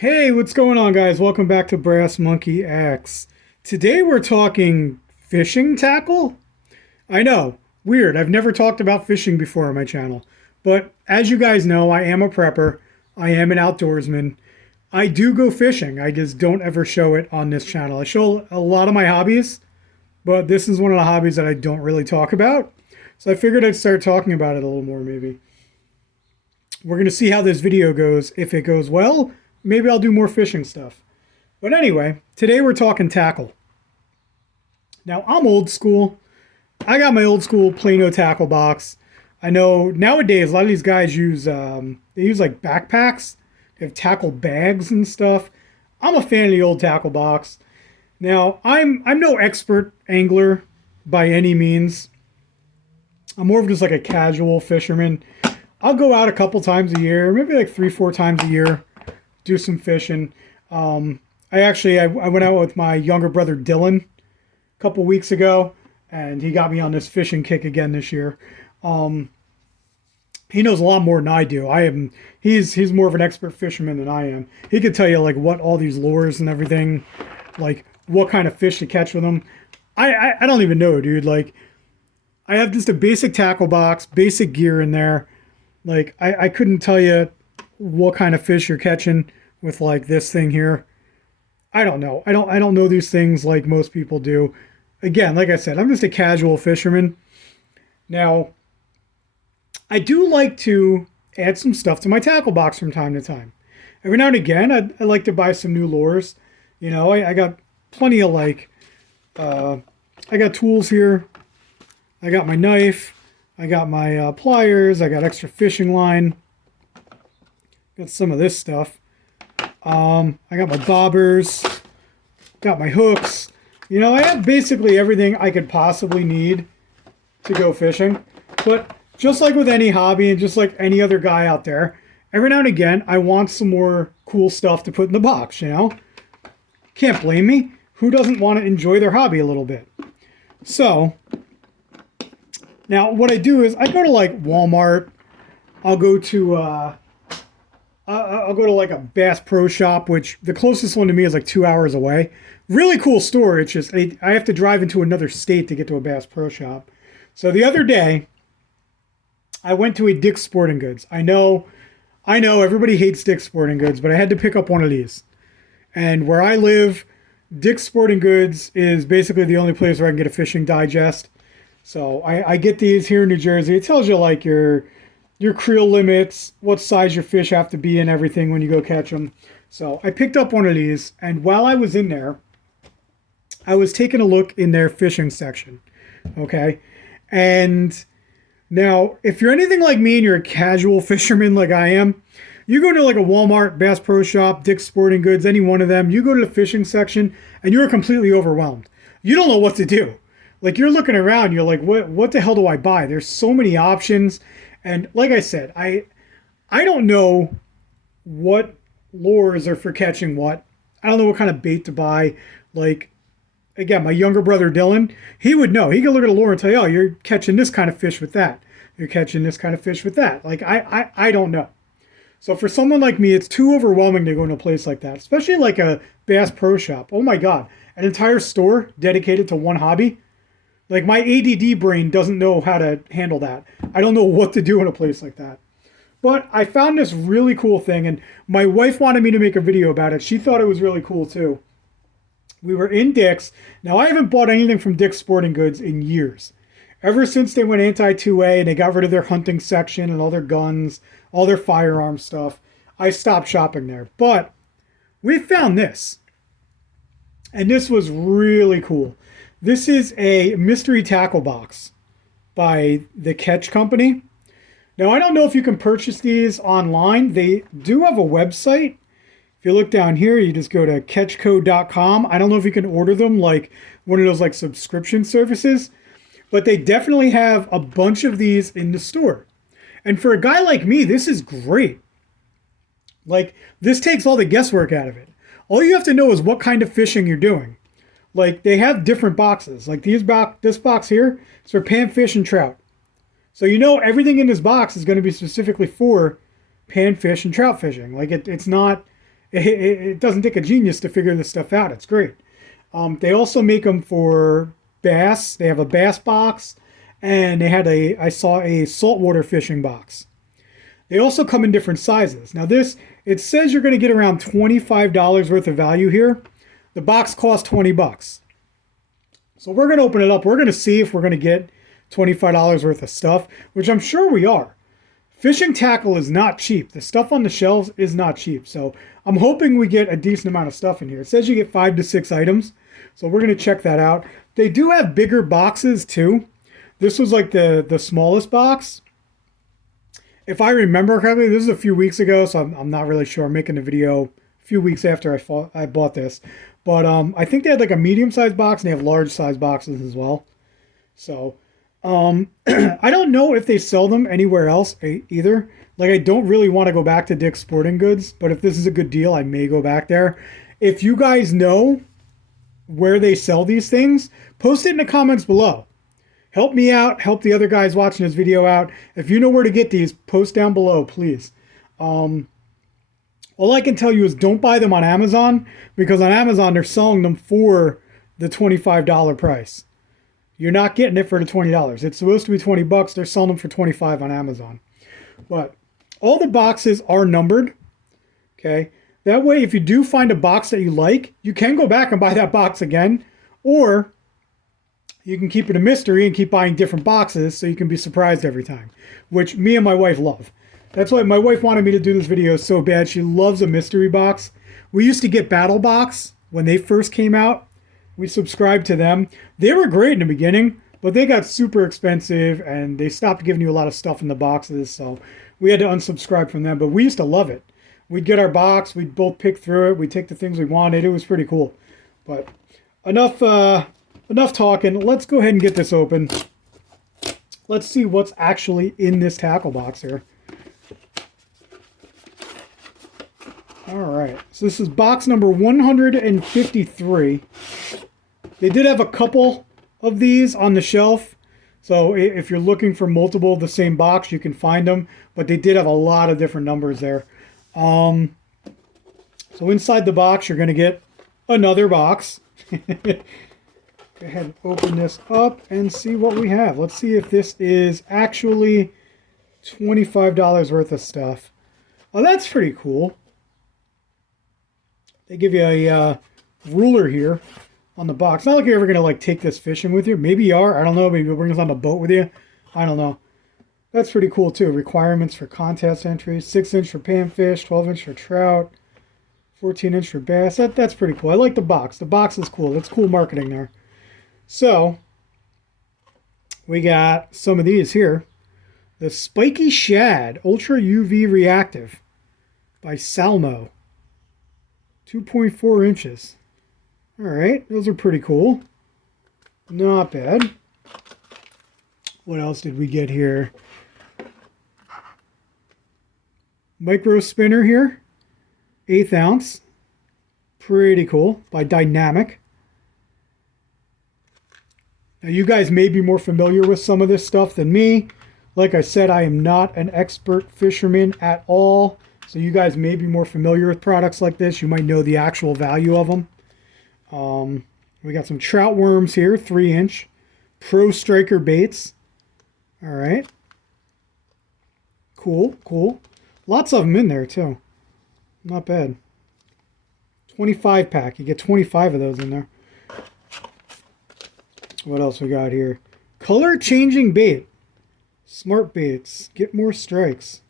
Hey, what's going on, guys? Welcome back to Brass Monkey X. Today we're talking fishing tackle. I know, weird. I've never talked about fishing before on my channel. But as you guys know, I am a prepper. I am an outdoorsman. I do go fishing. I just don't ever show it on this channel. I show a lot of my hobbies, but this is one of the hobbies that I don't really talk about. So I figured I'd start talking about it a little more, maybe. We're going to see how this video goes. If it goes well, maybe I'll do more fishing stuff. But anyway, today we're talking tackle. Now, I'm old school. I got my old school Plano tackle box. I know nowadays a lot of these guys use they use like backpacks. They have tackle bags and stuff. I'm a fan of the old tackle box. Now, I'm no expert angler by any means. I'm more of just like a casual fisherman. I'll go out a couple times a year, maybe like 3-4 times a year, do some fishing. I went out with my younger brother Dylan a couple weeks ago, and he got me on this fishing kick again this year. He knows a lot more than I do. He's more of an expert fisherman than I am. He could tell you like what all these lures and everything, like what kind of fish to catch with them. I don't even know, dude. Like I have just a basic tackle box, basic gear in there. Like I couldn't tell you what kind of fish you're catching with like this thing here. I don't know. I don't know these things like most people do. Again, like I said, I'm just a casual fisherman. Now, I do like to add some stuff to my tackle box from time to time. Every now and again, I like to buy some new lures. You know, I got plenty of like, I got tools here. I got my knife. I got my pliers. I got extra fishing line. Got some of this stuff. I got my bobbers. Got my hooks. You know, I have basically everything I could possibly need to go fishing. But just like with any hobby and just like any other guy out there, every now and again, I want some more cool stuff to put in the box, you know? Can't blame me. Who doesn't want to enjoy their hobby a little bit? So, now what I do is I go to like Walmart. I'll go to like a Bass Pro Shop, which the closest one to me is like 2 hours away. Really cool store. It's just I have to drive into another state to get to a Bass Pro Shop. So the other day, I went to a Dick's Sporting Goods. I know everybody hates Dick's Sporting Goods, but I had to pick up one of these. And where I live, Dick's Sporting Goods is basically the only place where I can get a fishing digest. So I get these here in New Jersey. It tells you like your creel limits, what size your fish have to be and everything when you go catch them. So I picked up one of these, and while I was in there, I was taking a look in their fishing section. Okay? And now, if you're anything like me and you're a casual fisherman like I am, you go to like a Walmart, Bass Pro Shop, Dick's Sporting Goods, any one of them, you go to the fishing section, and you're completely overwhelmed. You don't know what to do. Like you're looking around, you're like, what the hell do I buy? There's so many options. And like I said, I don't know what lures are for catching what. I don't know what kind of bait to buy. Like, again, my younger brother Dylan, he would know. He could look at a lure and tell you, oh, you're catching this kind of fish with that. You're catching this kind of fish with that. Like, I don't know. So for someone like me, it's too overwhelming to go into a place like that, especially like a Bass Pro Shop. Oh my God, an entire store dedicated to one hobby. Like my ADD brain doesn't know how to handle that. I don't know what to do in a place like that. But I found this really cool thing, and my wife wanted me to make a video about it. She thought it was really cool too. We were in Dick's. Now I haven't bought anything from Dick's Sporting Goods in years. Ever since they went anti-2A and they got rid of their hunting section and all their guns, all their firearm stuff, I stopped shopping there. But we found this. And this was really cool. This is a mystery tackle box by the Catch Company. Now, I don't know if you can purchase these online. They do have a website. If you look down here, you just go to catchco.com. I don't know if you can order them like one of those like subscription services, but they definitely have a bunch of these in the store. And for a guy like me, this is great. Like, this takes all the guesswork out of it. All you have to know is what kind of fishing you're doing. Like, they have different boxes. Like this box here is for panfish and trout. So you know everything in this box is going to be specifically for panfish and trout fishing. Like it's not It doesn't take a genius to figure this stuff out. It's great. They also make them for bass. They have a bass box, and I saw a saltwater fishing box. They also come in different sizes. Now it says you're going to get around $25 worth of value here. The box costs 20 bucks. So we're going to open it up. We're going to see if we're going to get $25 worth of stuff, which I'm sure we are. Fishing tackle is not cheap. The stuff on the shelves is not cheap. So I'm hoping we get a decent amount of stuff in here. It says you get 5 to 6 items. So we're going to check that out. They do have bigger boxes too. This was like the smallest box. If I remember correctly, this is a few weeks ago, so I'm not really sure. I'm making a video a few weeks after I bought this. But I think they had like a medium-sized box, and they have large-sized boxes as well. So I don't know if they sell them anywhere else either. Like, I don't really want to go back to Dick's Sporting Goods, but if this is a good deal, I may go back there. If you guys know where they sell these things, post it in the comments below. Help me out. Help the other guys watching this video out. If you know where to get these, post down below, please. All I can tell you is don't buy them on Amazon, because on Amazon they're selling them for the $25 price. You're not getting it for the $20. It's supposed to be 20 bucks. They're selling them for 25 on Amazon. But all the boxes are numbered. Okay. That way, if you do find a box that you like, you can go back and buy that box again, or you can keep it a mystery and keep buying different boxes so you can be surprised every time, which me and my wife love. That's why my wife wanted me to do this video so bad. She loves a mystery box. We used to get Battle Box when they first came out. We subscribed to them. They were great in the beginning, but they got super expensive and they stopped giving you a lot of stuff in the boxes. So we had to unsubscribe from them, but we used to love it. We'd get our box. We'd both pick through it. We'd take the things we wanted. It was pretty cool. But enough talking. Let's go ahead and get this open. Let's see what's actually in this tackle box here. All right. So this is box number 153. They did have a couple of these on the shelf. So if you're looking for multiple of the same box, you can find them. But they did have a lot of different numbers there. So inside the box, you're going to get another box. Go ahead and open this up and see what we have. Let's see if this is actually $25 worth of stuff. Oh, that's pretty cool. They give you a ruler here on the box. Not like you're ever going to like take this fishing with you. Maybe you are. I don't know. Maybe you'll bring this on the boat with you. I don't know. That's pretty cool too. Requirements for contest entries. 6-inch for panfish, 12-inch for trout, 14-inch for bass. That's pretty cool. I like the box. The box is cool. That's cool marketing there. So we got some of these here. The Spiky Shad Ultra UV Reactive by Salmo. 2.4 inches. All right. Those are pretty cool. Not bad. What else did we get here? Micro spinner here, 1/8 ounce. Pretty cool, by Dynamic. Now you guys may be more familiar with some of this stuff than me. Like I said, I am not an expert fisherman at all. So you guys may be more familiar with products like this. You might know the actual value of them. We got some trout worms here, 3-inch. Pro Striker baits. All right. Cool, cool. Lots of them in there, too. Not bad. 25 pack. You get 25 of those in there. What else we got here? Color changing bait. Smart baits. Get more strikes.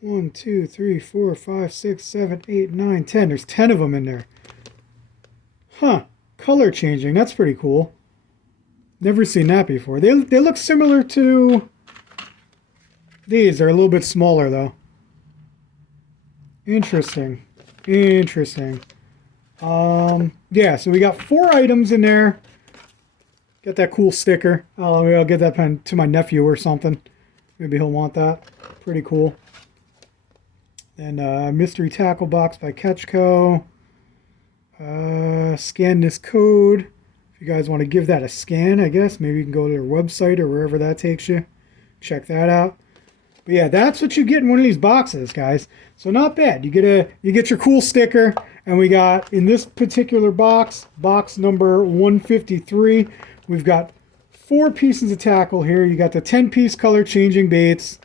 1, 2, 3, 4, 5, 6, 7, 8, 9, 10. There's 10 of them in there. Huh. Color changing. That's pretty cool. Never seen that before. They look similar to these. They're a little bit smaller, though. Interesting. Interesting. Yeah, so we got 4 items in there. Got that cool sticker. Maybe I'll give that pen to my nephew or something. Maybe he'll want that. Pretty cool. Then mystery tackle box by Ketchco. Scan this code. If you guys want to give that a scan, I guess. Maybe you can go to their website or wherever that takes you. Check that out. But yeah, that's what you get in one of these boxes, guys. So not bad. You get your cool sticker, and we got in this particular box, box number 153, we've got 4 pieces of tackle here. You got the 10-piece color changing baits.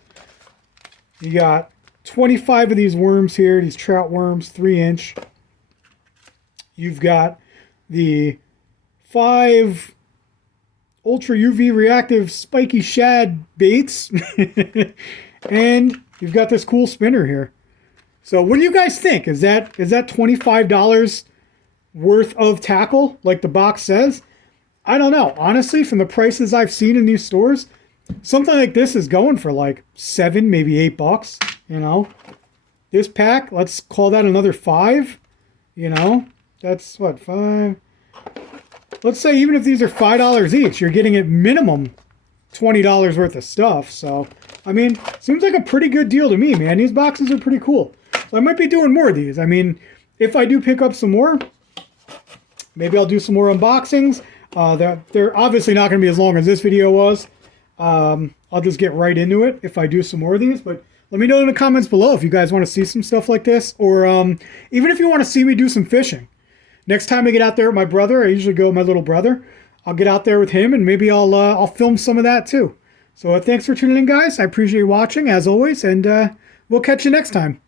You got 25 of these worms here, these trout worms, 3-inch. You've got the 5 ultra UV reactive spiky shad baits. And you've got this cool spinner here. So what do you guys think? Is that $25 worth of tackle like the box says? I don't know. Honestly, from the prices I've seen in these stores, something like this is going for like $7, maybe $8, you know. This pack, let's call that another 5, you know. That's what, 5. Let's say even if these are $5 each, you're getting at minimum $20 worth of stuff. So, I mean, seems like a pretty good deal to me, man. These boxes are pretty cool. So I might be doing more of these. I mean, if I do pick up some more, maybe I'll do some more unboxings. They're obviously not going to be as long as this video was. I'll just get right into it if I do some more of these. But let me know in the comments below if you guys want to see some stuff like this. Or even if you want to see me do some fishing. Next time I get out there with my brother, I usually go with my little brother. I'll get out there with him, and maybe I'll film some of that too. So thanks for tuning in, guys. I appreciate you watching, as always, and we'll catch you next time.